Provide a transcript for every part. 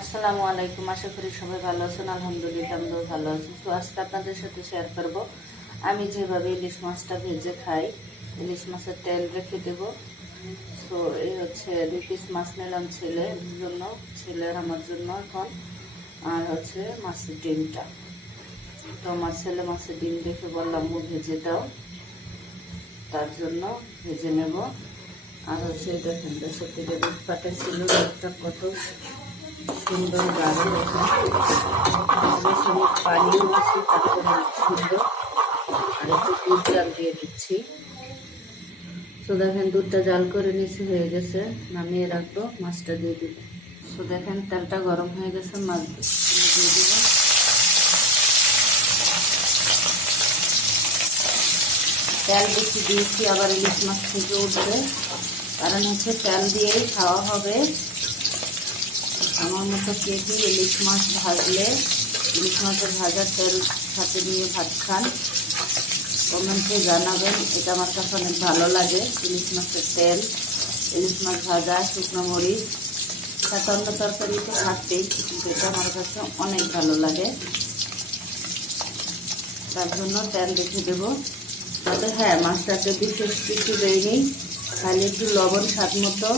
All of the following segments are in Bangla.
আসসালামু আলাইকুম। আশা করি সবাই ভালো আছেন। আলহামদুলিল্লাহ আমরাও ভালো আছি। তো আজকে আপনাদের সাথে শেয়ার করব আমি যেভাবে ইলিশ মাছটা ভেজে খাই। ইলিশ মাছের তেল রেখে দেব। তো এই হচ্ছে 2 পিস মাছ নিলাম ছেলের জন্য, ছেলের আমার জন্য এখন, আর হচ্ছে মাছের ডিমটা। তো আমার ছেলে মাছের ডিম দেখে বললাম ও ভেজে দাও, তার জন্য ভেজে নেব। আর হচ্ছে দেখেন দেশের থেকে দুধ পাঠাচ্ছিল, দুধটা কত সুন্দর গাঢ়, বেশ অনেক পানিও আছে, তারপরে সুন্দর। আর একটু দুধ জাল দিয়ে দিচ্ছি। তো দেখেন দুধটা জাল করে নিচে হয়ে গেছে, নামিয়ে রাখবো, মাছটা দিয়ে দিব। তো দেখেন তেলটা গরম হয়ে গেছে, মাছ দিয়ে দিব। তেল বেশি দিয়েছি, আবার ইলিশ মাছ থেকে উঠবে, কারণ হচ্ছে তেল দিয়েই খাওয়া হবে। আমার মতো কে কি ইলিশ মাছ ভাজলে ইলিশ মাছের ভাজার তেল সাথে নিয়ে ভাত খান, কমেন্টে জানাবেন। এটা আমার কাছে অনেক ভালো লাগে। ইলিশ মাছের তেল, ইলিশ মাছ ভাজা, শুকনো মরিচ, সাথে অন্য তরকারি তো থাকতেই, কিন্তু এটা আমার কাছে অনেক ভালো লাগে। তার জন্য তেল রেখে দেবো। তবে হ্যাঁ, মাছটাতে বিশেষ কিছু দেয়নি, খালি একটু লবণ, স্বাদ মতো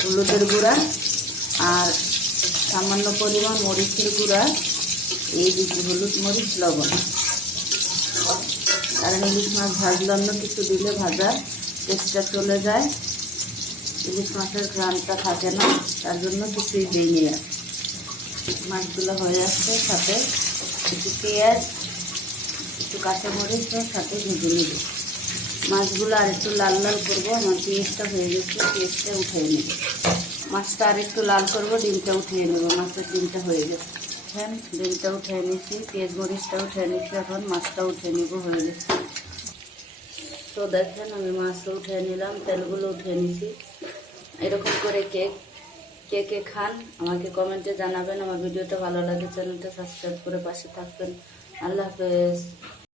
হলুদের গুঁড়া আর সামান্য পরিমাণ মরিচের গুঁড়া, এই দিচ্ছি হলুদ, মরিচ, লবণ। কারণ ইলিশ মাছ ভাজলে অন্য কিছু দিলে ভাজা টেস্টটা চলে যায়, ইলিশ মাছের ঘ্রাণটা থাকে না, তার জন্য কিছুই দিইনি। আর মাছগুলো হয়ে আসছে, সাথে একটু পেঁয়াজ, একটু কাঁচামরিচ সাথে ভেজে নেব। মাছগুলো আর একটু লাল লাল করবো। আমার পেঁয়াজটা হয়ে গেছে, পেঁয়াজটা উঠিয়ে নেব। মাছটা আর একটু লাল করবো, ডিমটা উঠিয়ে নেব। মাছের ডিমটা হয়ে গেছে, হ্যাঁ ডিমটা উঠিয়ে নিচ্ছি, পেঁয়াজ মরিচটা উঠিয়ে নিচ্ছি, এখন মাছটা উঠিয়ে নিব, হয়ে গেছে। তো দেখেন আমি মাছটা উঠিয়ে নিলাম, তেলগুলো উঠিয়ে নিচ্ছি। এরকম করে কে কে খান আমাকে কমেন্টে জানাবেন। আমার ভিডিওটা ভালো লাগে চ্যানেলটা সাবস্ক্রাইব করে পাশে থাকবেন। আল্লাহ হাফেজ।